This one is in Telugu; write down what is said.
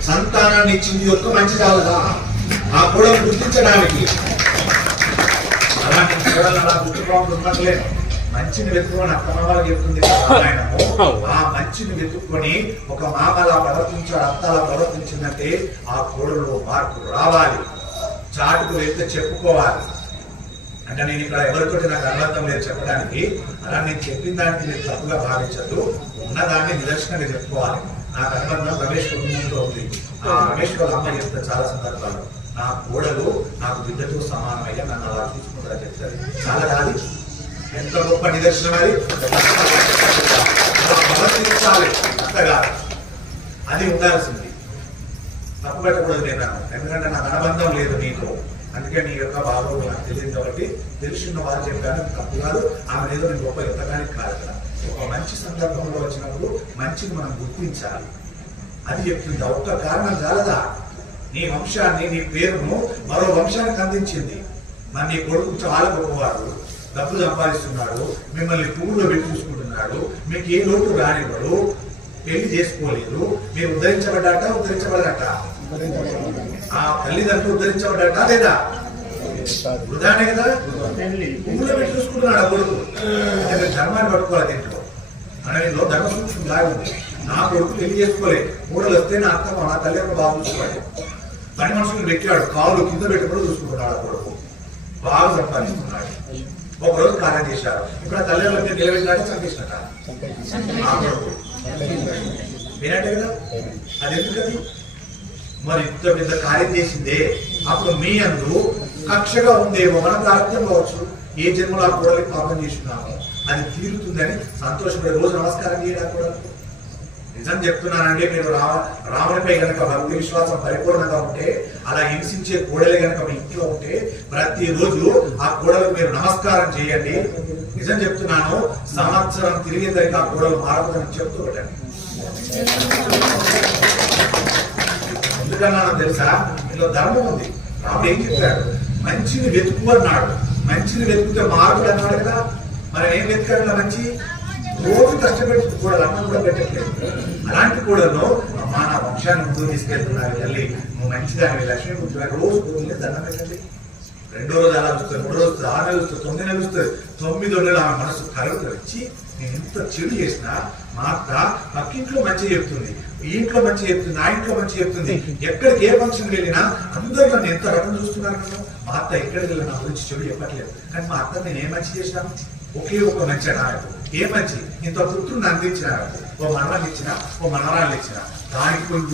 సంతానాన్ని ఇచ్చింది యొక్క మంచి కాలదా ఆ కూడా గుర్తించడానికి. అలాంటి చూడాలి అలా గుర్తుకోవడం ఉండట్లేదు మంచిని వెతుక్కొని అత్తమ్మ వాళ్ళకి చెప్తుంది. ఆ మంచిని వెతుక్కొని ఒక మామ అలా ప్రవర్తించాడు అత్త అలా ప్రవర్తించిందంటే ఆ కోడలో మార్పు రావాలి. చాటుకు వెళ్తే చెప్పుకోవాలి. అంటే నేను ఇక్కడ ఎవరితోటి నాకు అనుబంధం లేదు చెప్పడానికి. అలా నేను చెప్పిన దానికి మీరు తప్పుగా భావించదు ఉన్నదాన్ని నిదర్శనంగా చెప్పుకోవాలి. నా అనుబంధం రమేష్ కుటుంబంతో ఉంది. ఆ రమేష్ వాళ్ళ అమ్మ చెప్తారు చాలా సందర్భాలు. నా కోడలు నాకు బిడ్డతో సమానమయ్యా నన్ను అలా చూసుకుంటారా చెప్తారు. చాలా కాదు ఎంత గొప్ప నిదర్శనం అది. అది ఉండాల్సింది. తప్పుపెట్టకూడదు నేను ఎందుకంటే నాకు అనుబంధం లేదు నీతో. అందుకే నీ యొక్క బాబు నాకు తెలియదు కాబట్టి తెలిసిన వారు చెప్పాను. తప్పు కాదు. ఆమె ఏదో నేను గొప్ప ఎత్తడానికి కాదు కదా. ఒక మంచి సందర్భంలో వచ్చినప్పుడు మంచిని మనం గుర్తించాలి. అది చెప్తుంది. ఒక్క కారణం చాలదా నీ వంశాన్ని నీ పేరును మరో వంశానికి అందించింది. మరి నీ కొడుకు చాలా గొప్పవాడు డబ్బు సంపాదిస్తున్నాడు మిమ్మల్ని పువ్వులో పెట్టి చూసుకుంటున్నాడు మీకు ఏ లోటు రానివ్వడు పెళ్ళి చేసుకోలేదు మీరు ఉద్ధరించబడ్డాట ఉద్ధరించబడ్డాట ఆ తల్లిదండ్రులు ఉద్ధరించబడ్డాట లేదా? వృధానే కదా? పువ్వులో పెట్టి చూసుకుంటున్నాడు ఆ కొడుకు. ధర్మాన్ని పట్టుకోవాలి దీంట్లో మన ఇంట్లో ధర్మ సూక్ష్మం లాగా ఉంది. నా కొడుకు చేసుకోలే మూడలు వస్తే నా అత్తమ్మ నా తల్లి యొక్క బాగా చూసుకోవాలి. పని మనుషులు పెట్టాడు కాళ్ళు కింద పెట్టి కూడా చూసుకుంటున్నాడు కొడుకు. బాగా సంపాదిస్తున్నాడు. ఒక రోజు కార్యం చేశారు. ఇప్పుడు ఆ తల్లిదండ్రులకి నిలబెట్టినాక చంపేసినట ఆ కొడుకు. వినట్టే కదా. అది ఎందుకది మరి ఇంత పెద్ద కార్యం చేసిందే. అప్పుడు మీ అందు కక్షగా ఉందేమో మనకు అర్థం కావచ్చు ఏ జన్మలో ఆ కూడలి పాపం చేస్తున్నాము అది తీరుతుందని సంతోషపడే రోజు నమస్కారం చేయడా కూడా. నిజం చెప్తున్నానండి మీరు రామ రామునిపై గనక భక్తి విశ్వాసం పరిపూర్ణంగా ఉంటే అలా హింసించే కోడలు కనుక మీ ఇంట్లో ఉంటే ప్రతిరోజు ఆ కోడలకు మీరు నమస్కారం చేయండి. నిజం చెప్తున్నాను సంవత్సరం తిరిగేదానికి ఆ కోడలు మారకూడదని చెప్తూ ఉంటాను ఎందుకన్నా తెలుసా? ఇందులో ధర్మం ఉంది. రాముడు ఏం చెప్పాడు? మంచిని వెతుకు అన్నాడు. మంచిని వెతుకుతే మార్పుడు అన్నాడు కదా. మరి ఏం వెతకాడు మంచి? రోజు కష్టపెట్టి కూడా అన్నం కూడా పెట్టట్లేదు. అలాంటి కూడాను అమ్మా నా వంశాన్ని ముందు తీసుకెళ్తున్నారు తల్లి. నువ్వు మంచిదాన్ని లక్ష్మీ రోజు కూర్చుని దండం పెట్టండి. రెండో రోజు అలా చూస్తుంది మూడో రోజు ఆరు నెలలు వస్తుంది తొమ్మిది నెలలు వస్తుంది తొమ్మిదో నెలలు ఆమె మనసు కరుగుతూ వచ్చి నేను ఎంత చెడు చేసినా మా అత్త పక్కింట్లో మంచి చెప్తుంది ఈ ఇంట్లో మంచి చెప్తుంది నా ఇంట్లో మంచి చెప్తుంది ఎక్కడికి ఏ ఫంక్షన్ వెళ్ళినా అందరూ నన్ను ఎంత రకం చూస్తున్నారు కదా మా అత్త ఎక్కడికి వెళ్ళినా నా గురించి చెడు చెప్పట్లేదు కానీ మా అత్త నేను ఏ మంచి చేసినాను ఒకే ఒక మంచి నాకు. ఏ మంచి? ఇంత పుత్రుని అందించిన ఓ మనవాళ్ళు ఇచ్చిన ఓ మనవరాళ్ళు ఇచ్చిన దానికి కొన్ని